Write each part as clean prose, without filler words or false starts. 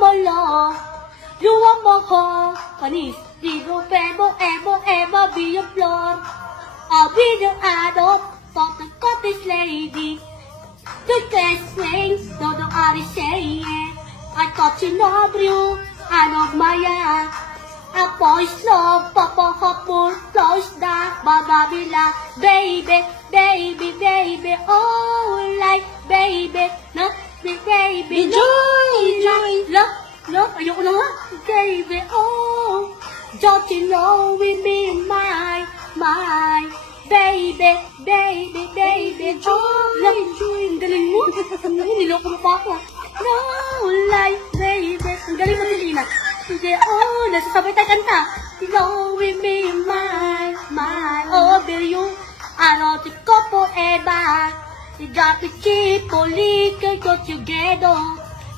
몰라 You want more heart Panis Digo bebo ebo ever be your blood I'll be the adult Thought I got this lady The best thing No I say it I got to know you I know Maya A boy's love Papa hopper Close the Bababila Baby Baby Baby Oh like Baby No Baby Joy! Look, ayoko na nga. Baby, oh, don't you know we be my baby, baby, baby, joy, ang galing mo. Niloko mo pa ako. No, like, baby, ang galing mo, Tilina. Sige, oh, nasasabay tayo kanta. You know we be my, oh, baby, you, ano, ti ko forever. You got to keep on leaking, go together.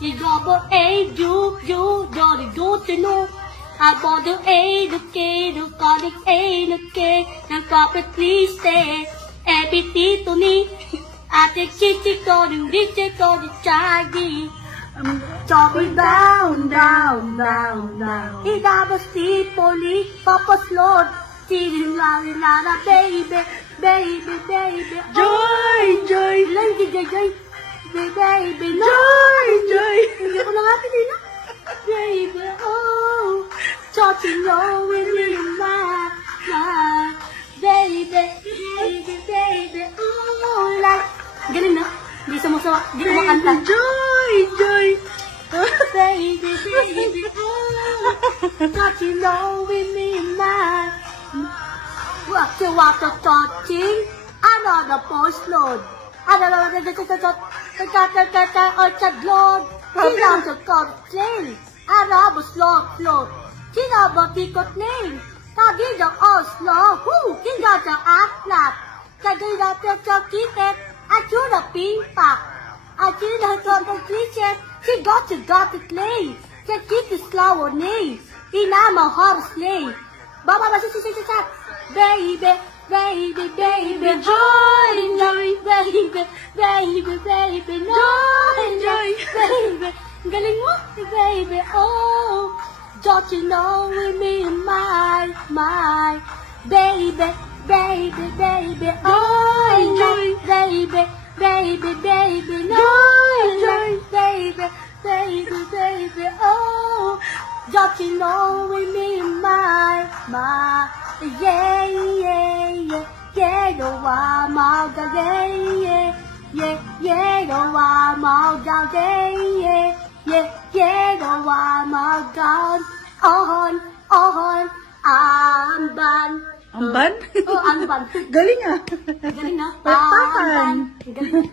You double A, you, don't do to know. I bought the A, the K, the conic A, the K, and corporate please stay. Everything to me. I take kitty, go to reach it, go to Chaggy. I'm dropping down. He double C, police, Papa's Lord. Singing la, baby. Joy! Joy. Baby, no. Joy! Hindi ko na nga pinila. Baby, oh. Don't you know when you're my baby, oh. Like, galing na. Hindi sumusawa. Hindi ko makanta. Joy! Baby, oh. Don't you know when you're my what you want to touching? Another post load. Another orchard load. Sinaw sa complain. Arabo float. Sinaw ba tikot name? Kagi ng Oslo. Kinga sa aklat. Kagi na sa kitet. At yun na pingpak. At yun na sa pagkisip. She got it lay. Sa kitis slawo name. Inama horse lay. Baba ba si baby, joy, baby, no, baby, galing mo, baby, oh, don't you know we be my, baby, oh, baby, no, baby, oh, don't you know we be my, yeah, no wa mau ga yeah, no wa mau ga yeah, no wa mau ga on, amban. Amban? Oh, amban. Galing ah. Galing na. Palakpakan. Galing.